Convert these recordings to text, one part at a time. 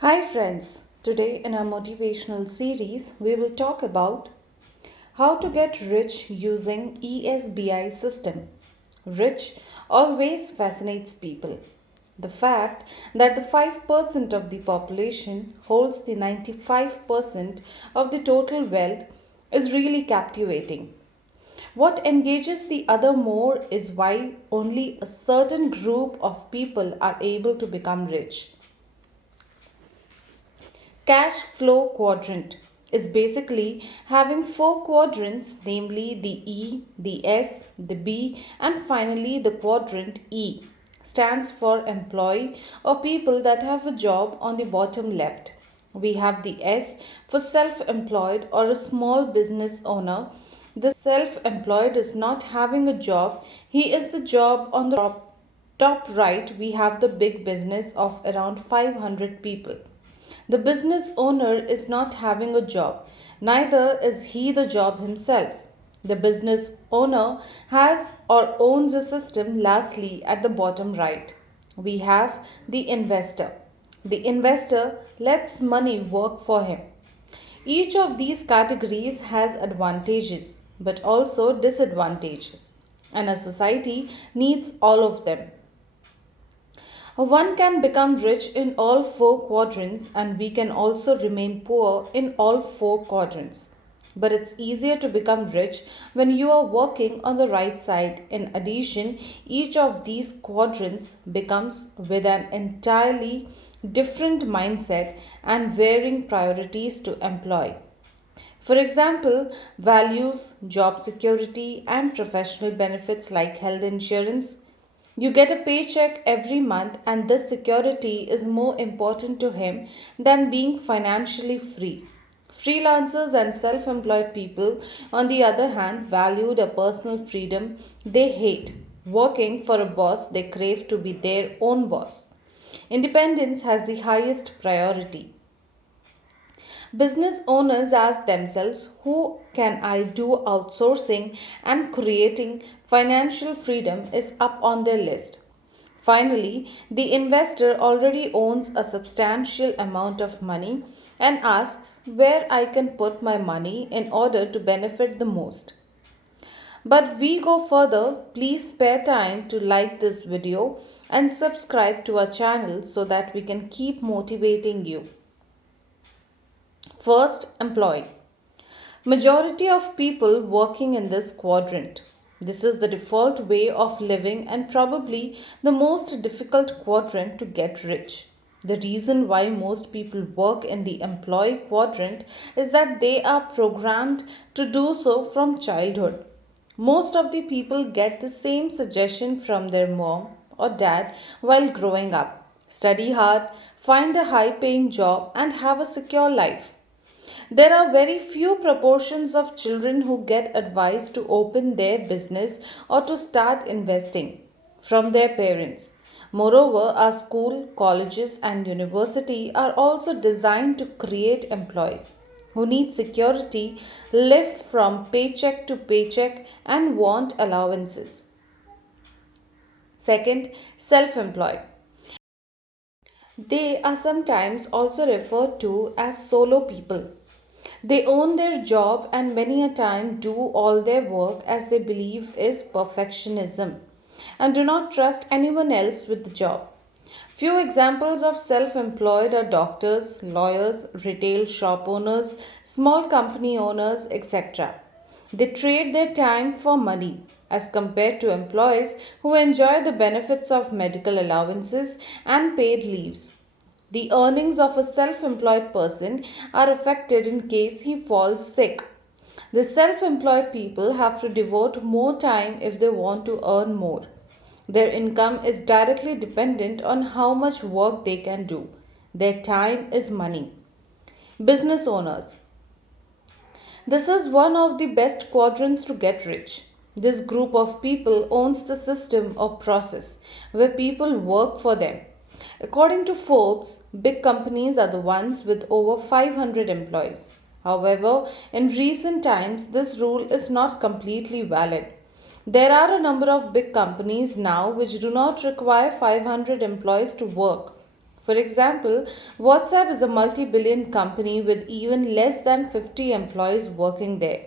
Hi friends, today in our motivational series we will talk about how to get rich using ESBI system. Rich always fascinates people. The fact that the 5% of the population holds the 95% of the total wealth is really captivating. What engages the other more is why only a certain group of people are able to become rich. Cash flow quadrant is basically having four quadrants, namely the E, the S, the B, and finally the quadrant E. Stands for employee or people that have a job on the bottom left. We have the S for self employed or a small business owner. The self employed is not having a job, he is the job on the top right. We have the big business of around 500 people. The business owner is not having a job, neither is he the job himself. The business owner has or owns a system. Lastly, at the bottom right, we have the investor. The investor lets money work for him. Each of these categories has advantages but also disadvantages, and a society needs all of them. One can become rich in all four quadrants, and we can also remain poor in all four quadrants. But it's easier to become rich when you are working on the right side. In addition, each of these quadrants becomes with an entirely different mindset and varying priorities to employ. For example, values, job security, and professional benefits like health insurance. You get a paycheck every month, and this security is more important to him than being financially free. Freelancers and self employed people, on the other hand, value the personal freedom they hate, working for a boss they crave to be their own boss. Independence has the highest priority. Business owners ask themselves, who can I do outsourcing, and creating financial freedom is up on their list. Finally, the investor already owns a substantial amount of money and asks where I can put my money in order to benefit the most. But we go further. Please spare time to like this video and subscribe to our channel so that we can keep motivating you. First, employee. Majority of people working in this quadrant. This is the default way of living and probably the most difficult quadrant to get rich. The reason why most people work in the employee quadrant is that they are programmed to do so from childhood. Most of the people get the same suggestion from their mom or dad while growing up: study hard, find a high paying job, and have a secure life. There are very few proportions of children who get advice to open their business or to start investing from their parents. Moreover, our school, colleges, and university are also designed to create employees who need security, live from paycheck to paycheck, and want allowances. Second, self employed. They are sometimes also referred to as solo people. They own their job and many a time do all their work as they believe is perfectionism and do not trust anyone else with the job. Few examples of self employed are doctors, lawyers, retail shop owners, small company owners, etc. They trade their time for money as compared to employees who enjoy the benefits of medical allowances and paid leaves. The earnings of a self employed person are affected in case he falls sick. The self employed people have to devote more time if they want to earn more. Their income is directly dependent on how much work they can do. Their time is money. Business owners. This is one of the best quadrants to get rich. This group of people owns the system or process where people work for them. According to Forbes, big companies are the ones with over 500 employees. However, in recent times, this rule is not completely valid. There are a number of big companies now which do not require 500 employees to work. For example, WhatsApp is a multi billion company with even less than 50 employees working there,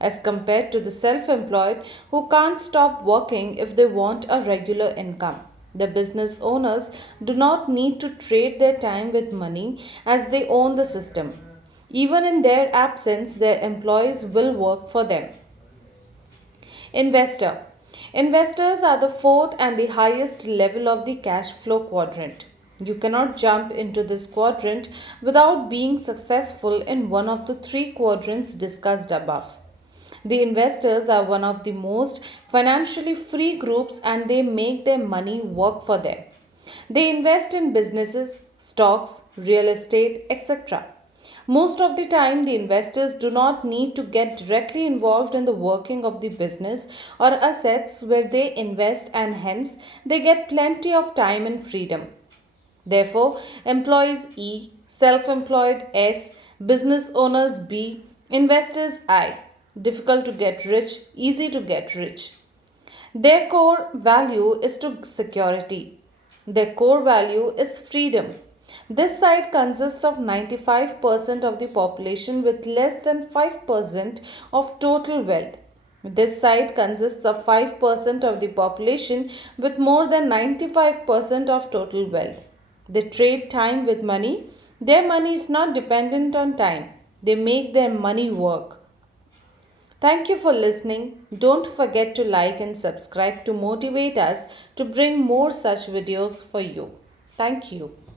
as compared to the self employed who can't stop working if they want a regular income. The business owners do not need to trade their time with money as they own the system. Even in their absence, their employees will work for them. Investor. Investors are the fourth and the highest level of the cash flow quadrant. You cannot jump into this quadrant without being successful in one of the three quadrants discussed above. The investors are one of the most financially free groups and they make their money work for them. They invest in businesses, stocks, real estate, etc. Most of the time, the investors do not need to get directly involved in the working of the business or assets where they invest, and hence they get plenty of time and freedom. Therefore, employees E, self employed S, business owners B, investors I. Difficult to get rich, easy to get rich. Their core value is to security. Their core value is freedom. This side consists of 95% of the population with less than 5% of total wealth. This side consists of 5% of the population with more than 95% of total wealth. They trade time with money. Their money is not dependent on time. They make their money work. Thank you for listening. Don't forget to like and subscribe to motivate us to bring more such videos for you. Thank you.